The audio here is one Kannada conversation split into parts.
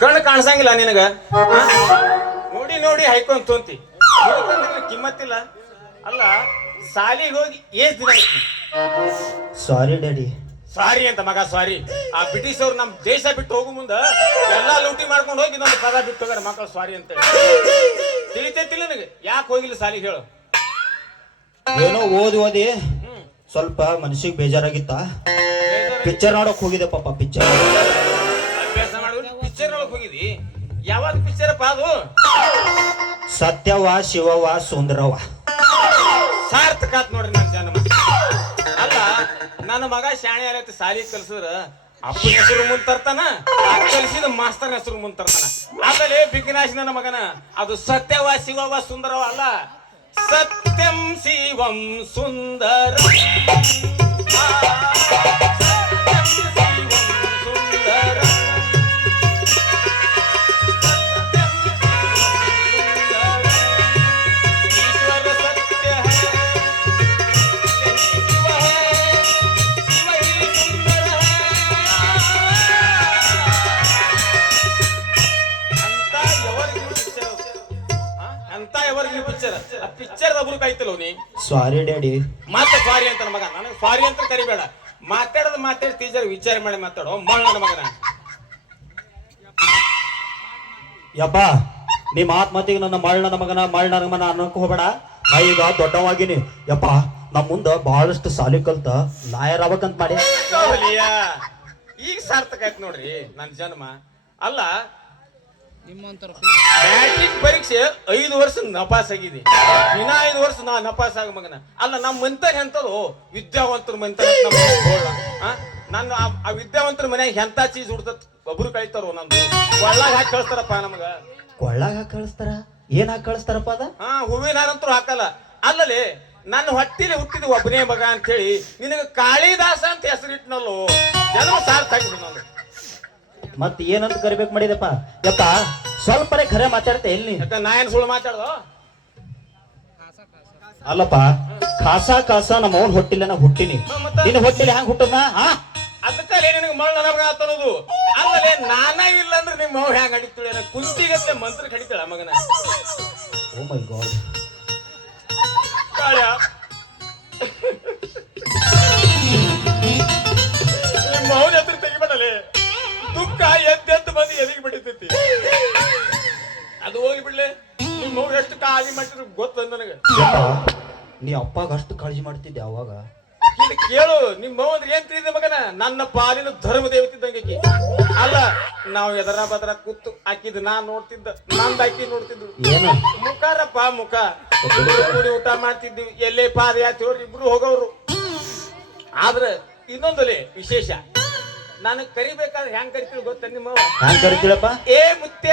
ಕಣ್ಣು ಕಾಣಿಸಂಗಿಲ್ಲ ನಿನಗ ನೋಡಿ ನೋಡಿ ಹೈಕೊಂಡ್ ತೊಂತಿ ಕಿಮ್ಮತ್ತಿಲ್ಲ ಅಲ್ಲ ಸಾಲಿಗೆ ಹೋಗಿ ಏಸ್ ದಿನ ಆಯ್ತು ಸಾರಿ ಡ್ಯಾಡಿ ಸಾರಿ ಅಂತ ಮಗ ಸಾರಿ ಆ ಬ್ರಿಟಿಷ್ ಅವ್ರು ನಮ್ ದೇಶ ಬಿಟ್ಟು ಹೋಗು ಮುಂದ ಎಲ್ಲಾ ಲೂಟಿ ಮಾಡ್ಕೊಂಡು ಹೋಗಿ ಇನ್ನೊಂದು ಪದ ಬಿಟ್ಟು ಹೋಗಾರ ಮಕ್ಕಳು ಸಾರಿ ಅಂತ ತಿಳಿತೈತಿಲ್ಲ ನನಗೆ ಯಾಕೆ ಹೋಗಿಲ್ಲ ಸಾಲಿಗೆ ಹೇಳು ಏನೋ ಓದಿ ಸ್ವಲ್ಪ ಮನಸ್ಸಿಗೆ ಬೇಜಾರಾಗಿತ್ತ ಪಿಕ್ಚರ್ ನೋಡಕ್ ಹೋಗಿದೆ ಪಾಪ ಪಿಕ್ಚರ್ ಅಭ್ಯಾಸ ಮಾಡು ಪಿಕ್ಚರ್ ನೋಡಕ್ ಹೋಗಿದಿ ಯಾವಾಗ ಪಿಕ್ಚರ್ ಅಪ್ಪ ಅದು ಸತ್ಯವ ಶಿವವ ಸುಂದರವ ಸಾರ್ಥಕ ಆತ್ ನೋಡ್ರಿ ನನ್ನ ಜನ್ಮ ಅಲ್ಲ ನನ್ನ ಮಗ ಶಾಣೆ ಆಗತ್ತೆ ಸಾಲಿ ಕಲ್ಸಿದ್ರ ಅಪ್ಪನ ಹೆಸರು ಮುಂದ್ ತರ್ತಾನ ಕಲಿಸಿದ ಮಾಸ್ತರ್ ಹೆಸರು ಮುಂದ್ ತರ್ತಾನ ಆಮೇಲೆ ಬಿಗ್ನಾಶ್ ನನ್ನ ಮಗನ ಅದು ಸತ್ಯವ ಶಿವವ ಸುಂದರವ ಅಲ್ಲ ಸತ್ಯಂ ಶಿವಂ ಸುಂದರ ಪಿಕ್ಚರ್ ಒಬ್ರು ಕಾಯ್ತಲ್ಲ ನೀ ಸಾರಿ ಡ್ಯಾಡಿ ಮತ್ತೆ ಸಾರಿ ಅಂತ ಮಗ ನನಗೆ ಸಾರಿ ಅಂತ ಕರಿಬೇಡ ಮಾತಾಡಿ ಟೀಚರ್ ವಿಚಾರ ಮಾಡಿ ಮಾತಾಡೋ ನನ್ನ ಮಗನ ಯಪ್ಪ ನೀ ಮಾತಿಗೆ ನನ್ನ ನನ್ನ ಮಗನ ಅನ್ನಕ್ಕೆ ಹೋಗ್ಬೇಡ ನಾ ಈಗ ದೊಡ್ಡವಾಗಿನಿ ಯಪ್ಪ ನಮ್ಮ ಮುಂದ ಬಹಳಷ್ಟು ಸಾಲಿ ಕಲ್ತ ಲಾಯರ್ ಆಗ್ಬೇಕಂತ ಮಾಡಿ ಈಗ ಸಾರ್ಥಕ ಆಯ್ತು ನೋಡ್ರಿ ನನ್ನ ಜನ್ಮ ಅಲ್ಲ ಮ್ಯಾಟ್ರಿಕ್ ಪರೀಕ್ಷೆ 5 ವರ್ಷ ನಪಾಸ್ ಆಗಿದೆ ಇನ್ನ 5 ವರ್ಷ ನಾ ನಪಾಸ್ ಆಗ ಮಗನ ಅಲ್ಲ ನಮ್ಮ ಮಂತರ್ ಎಂತದು ವಿದ್ಯಾವಂತರ ಮಂತರ ನನ್ನ ಆ ವಿದ್ಯಾವಂತರ ಮನ್ಯಾಗ ಎಂತ ಚೀಸ್ ಹುಡ್ತತ್ ಒಬ್ರು ಕಳಿತಾರೋ ನಂದು ಕೊಳ್ಳಾಗ ಹಾಕಿ ಕಳಿಸ್ತಾರಪ್ಪ ನಮಗ ಕೊಳ್ಳಾಗ ಹಾಕಿ ಕಳಿಸ್ತಾರ ಏನ್ ಹಾಕಿ ಕಳಿಸ್ತಾರಪ್ಪ ಅದ ಹೂವಿನ ಹಾರಂತರೂ ಹಾಕಲ್ಲ ಅಲ್ಲಲ್ಲಿ ನನ್ನ ಹೊಟ್ಟಿಲಿ ಹುಟ್ಟಿದ ಒಬ್ಬನೇ ಮಗ ಅಂತ ಹೇಳಿ ನಿನಗ ಕಾಳಿದಾಸ ಅಂತ ಹೆಸರಿಟ್ನಲ್ಲೋ ಜನ್ಮ ಸಾರ್ಥಕ ನಾನು ಮತ್ ಏನಂತ ಕರಿಬೇಕು ಮಾಡಿದಪ್ಪ ಯಪ್ಪ ಸ್ವಲ್ಪರೇ ಖರೆ ಮಾತಾಡ್ತೆ ಎಲ್ಲಿ ನಾ ಏನ್ ಸುಳ್ಳು ಮಾತಾಡ್ದು ಅಲ್ಲಪ್ಪ ಕಾಸ ನಮ್ಮ ಅವ್ನ ಹೊಟ್ಟಿಲ್ಲ ನಾ ಹುಟ್ಟಿನಿ ನಿನ್ನ ಹೊಟ್ಟಿಲಿ ಹ್ಯಾಂಗ ಹುಟ್ಟದ ಅದಕ್ಕಲ್ಲಿ ನಿನಗೆ ಮಳ್ಳ ನಮಗ ಆತನದು ಅಲ್ಲೇ ನಾನ ಇಲ್ಲ ಅಂದ್ರೆ ನಿಮ್ಮ ಅವ್ರು ಹ್ಯಾಂಗ ಹಡಿತಾಳೆ ಕುಂತಿಗತ್ತೆ ಮಂತ್ರ ಕಡಿತಾಳ ಮಗನ ಓ ಮೈ ಗಾಡ್ ಕಾಳ ನಿಮ್ಮ ಅವ್ರ ಹತ್ರ ತೆಗಿಬೇಡಲೆ ದುಃಖ ಎದ್ದೆದ್ದು ಬಂದು ಎದಿಗೆ ಬಿಟ್ಟಿರ್ತೈತಿ ಅದು ಹೋಗಿ ಬಿಡ್ಲೆ ನಿಮ್ಮ ಅವ್ರು ಎಷ್ಟು ಕಾಳಜಿ ಮಾಡ್ತಿದ್ರು ಗೊತ್ತ ನನಗೆ ನೀ ಅಪ್ಪಾಗ ಅಷ್ಟು ಕಾಳಜಿ ಮಾಡ್ತಿದ್ದೆ ಅವಾಗ ಇಲ್ಲಿ ಕೇಳು ನಿಮ್ಮ ಅಂದ್ರೆ ಏನ್ ತಿಳಿದ ಮಗನ ನನ್ನ ಪಾಲಿನ ಧರ್ಮ ದೇವತಿದ್ದಂಗೆ ಅಲ್ಲ ನಾವು ಎದರ ಬದರ ಕೂತು ಹಾಕಿದ್ ನಾ ನೋಡ್ತಿದ್ದ ನಂದ್ ಹಾಕಿ ನೋಡ್ತಿದ್ದು ಮುಖಾರಪ್ಪ ಮುಖ ಕೂಡಿ ಊಟ ಮಾಡ್ತಿದ್ವಿ ಎಲ್ಲೇ ಪಾದಯಾತ್ರೆ ಹೋಗ್ರಿ ಇಬ್ರು ಹೋಗೋರು ಆದ್ರೆ ಇನ್ನೊಂದಲೇ ವಿಶೇಷ ನನಗ್ ಕರಿಬೇಕಾದ್ರೆ ಹೆಂಗ್ ಕರಿತೀವಿ ಗೊತ್ತ ನಿಮ್ಮ ಹ್ಯಾಂಗ ಕರಿತೀಳಪ್ಪ ಏ ಮುತ್ಯ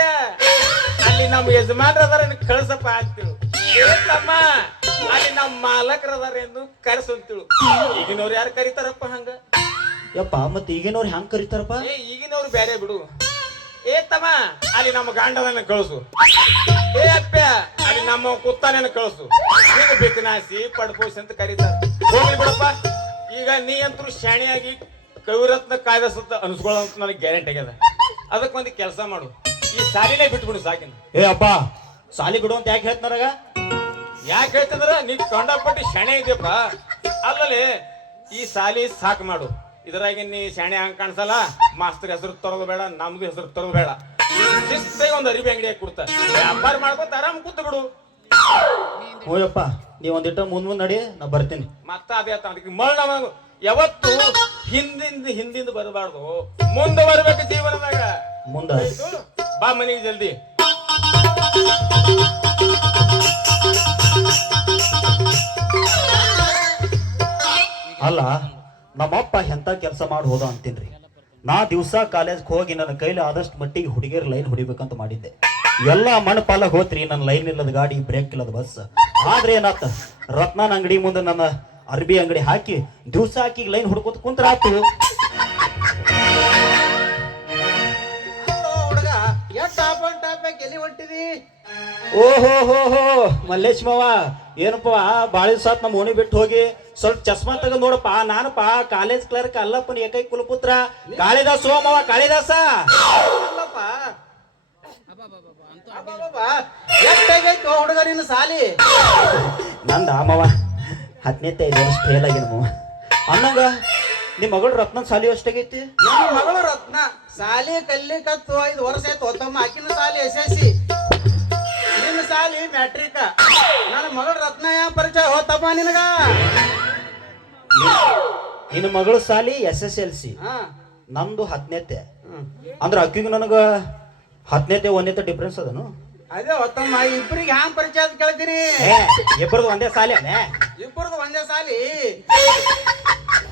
ಅಲ್ಲಿ ನಮ್ಮ ಯಜಮಾನ್ರ ಅದಾರ ಕಳ್ಸಪ್ಪ ಆಗ್ತಿಳು ತಮ್ಮ ಅಲ್ಲಿ ನಮ್ಮ ಮಾಲಕರ ಅದಾರ ಎಂದು ಕರೆಸಂತಿಳು ಈಗಿನವ್ರು ಯಾರು ಕರಿತಾರಪ್ಪ ಹಂಗ ಯಪ್ಪ ಮತ್ತೆ ಈಗಿನವ್ರು ಹ್ಯಾಂಗ ಕರಿತಾರಪ್ಪ ಏ ಈಗಿನವ್ರು ಬೇರೆ ಬಿಡು ಏ ತಮ್ಮ ಅಲ್ಲಿ ನಮ್ಮ ಗಾಂಡದನ್ನ ಕಳಿಸು ಏ ಅಪ್ಪ ಅಲ್ಲಿ ನಮ್ಮ ಕುತ್ತಾನ ಕಳಿಸು ಈಗ ಬೇಕನಾಸಿ ಪಡ್ಪೋಸ್ ಅಂತ ಕರೀತಾರ ಹೋಗ್ಲಿ ಬಿಡಪ್ಪ ಈಗ ನೀ ಅಂತೂ ಶಾಣಿಯಾಗಿ ಕವಿರತ್ನ ಕಾಯ್ದ ಸುತ್ತ ಅನ್ಸ್ಕೊಳ್ಳೋಂತ ನನಗೆ ಗ್ಯಾರಂಟಿ ಆಗ್ಯದ ಅದಕ್ಕೆ ಒಂದು ಕೆಲಸ ಮಾಡು ಈ ಸಾಲಿನೇ ಬಿಟ್ಬಿಡು ಸಾಕಿನ ಏ ಅಪ್ಪ ಸಾಲಿ ಬಿಡು ಅಂತ ಯಾಕೆ ಹೇಳ್ತಾರಾಗ ಯಾಕೆ ಹೇಳ್ತಂದ್ರ ನೀ ಕಂಡಪಟ್ಟಿ ಶಾಣೆ ಇದೆಯಪ್ಪ ಅಲ್ಲಲ್ಲಿ ಈ ಸಾಲಿ ಸಾಕು ಮಾಡು ಇದ್ರಾಗ ನೀ ಶಾಣೆ ಹಂಗ ಕಾಣಿಸಲ್ಲ ಮಾಸ್ತರ್ ಹೆಸರು ತರೋದು ಬೇಡ ನಮ್ದು ಹೆಸರು ತರೋದು ಬೇಡ ಶಿಸ್ತಾಗಿ ಒಂದು ಅರಿವಿ ಅಂಗಡಿ ಕೊಡ್ತ ವ್ಯಾಪಾರ ಮಾಡ್ಕೊತ ಆರಾಮ್ ಕೂತ್ ಬಿಡು ಹೋಯಪ್ಪ ನೀವ್ ಒಂದಿಟ್ಟ ಮುಂದ್ ನಡಿ ನಾ ಬರ್ತೀನಿ ಮತ್ತ ಅದೇ ಅದಕ್ಕೆ ಮಳ್ಳ ಯಾವತ್ತು ಹಿಂದಿಂದ ಬರಬಾರ್ದು ಮುಂದೆ ಬರ್ಬೇಕು ಜೀವನದಾಗ ಮುಂದ ಬಾ ಮನೆಗೆ ಜಲ್ದಿ ಅಲ್ಲ ನಮ್ಮಪ್ಪ ಎಂತ ಕೆಲಸ ಮಾಡಿ ಹೋದ ಅಂತೀನ್ರಿ ನಾ ದಿವ್ಸ ಕಾಲೇಜ್ ಹೋಗಿ ನನ್ನ ಕೈಲಿ ಆದಷ್ಟು ಮಟ್ಟಿಗೆ ಹುಡುಗಿಯರ್ ಲೈನ್ ಹೊಡಿಬೇಕಂತ ಮಾಡಿದ್ದೆ ಎಲ್ಲಾ ಮಣ್ಣಪಾಲ ಹೋತ್ರಿ ನನ್ನ ಲೈನ್ ಇಲ್ಲದ ಗಾಡಿ ಬ್ರೇಕ್ ಇಲ್ಲದ ಬಸ್ ಆದ್ರೆ ಏನಾತ ರತ್ನಾನ್ ಅಂಗಡಿ ಮುಂದೆ ನನ್ನ ಅರ್ಬಿ ಅಂಗಡಿ ಹಾಕಿ ದಿವ್ಸ ಹಾಕಿ ಲೈನ್ ಹುಡ್ಕೋತ ಕುಂತ್ರ ಆತು ಹುಡುಗ ಎಲ್ಲಿ ಹೊಂಟಿದಿ ಓಹೋ ಹೋ ಹೋ ಮಲ್ಲೇಶ್ ಮಾವ ಏನಪ್ಪ ಬಾಳಿ ಸಾತ್ ನಮ್ಮ ಓಣಿ ಬಿಟ್ಟು ಹೋಗಿ ಸ್ವಲ್ಪ ಚಸ್ಮಾ ತಗೊಂಡ್ ನೋಡಪ್ಪ ನಾನಪ್ಪ ಕಾಲೇಜ್ ಕ್ಲರ್ಕ್ ಅಲ್ಲಪ್ಪನ ಏಕೈಕ ಕುಲಪುತ್ರ ಕಾಳಿದಾಸ ಮಾವ ಕಾಳಿದಾಸ ಅಲ್ಲಪ್ಪ ಎಷ್ಟಾಗೈತು ಹುಡುಗ ನಿನ್ನ ಸಾಲಿ ನಂದ ಮಾವ 10ನೇ 5 ವರ್ಷ ಫೇಲ್ ಆಗಿನ ಮಾವ ಅನ್ನಂಗ ನಿಮ್ಮ ಮಗಳು ರತ್ನ ಸಾಲಿ ಎಷ್ಟಾಗೈತಿ ನನ್ನ ಮಗಳು ರತ್ನ ಸಾಲಿ ಕಲಿಕತ್ತು 5 ವರ್ಷ ಆಯ್ತು ಹೊತ್ತಮ್ಮ ಆಕಿನ ಸಾಲಿ SSC ನಿನ್ನ ಸಾಲಿ ಮ್ಯಾಟ್ರಿಕ ನನ್ನ ಮಗಳು ರತ್ನ ಯಾವ ಪರಿಚಯ ಹೋತಮ್ಮ ನಿನಗ ನಿನ್ನ ಮಗಳು ಸಾಲಿ SSLC ಹಾ ನಂದು 10ನೇ ಅಂದ್ರ ಅಕ್ಕಿಗೂ ನನಗ 10ನೇ 1ನೇ ಡಿಫ್ರೆನ್ಸ್ ಅದನು ಅದೇ ಹೊತ್ತಮ್ಮ ಇಬ್ಬರಿಗೆ ಹ್ಯಾಂಗ ಪರಿಚಯ ಅಂತ ಕೇಳ್ತೀನಿ ಇಬ್ಬರದು ಒಂದೇ ಸಾಲಿ ಅಲ್ಲೇ ಇಬ್ಬರದು ಒಂದೇ ಸಾಲಿ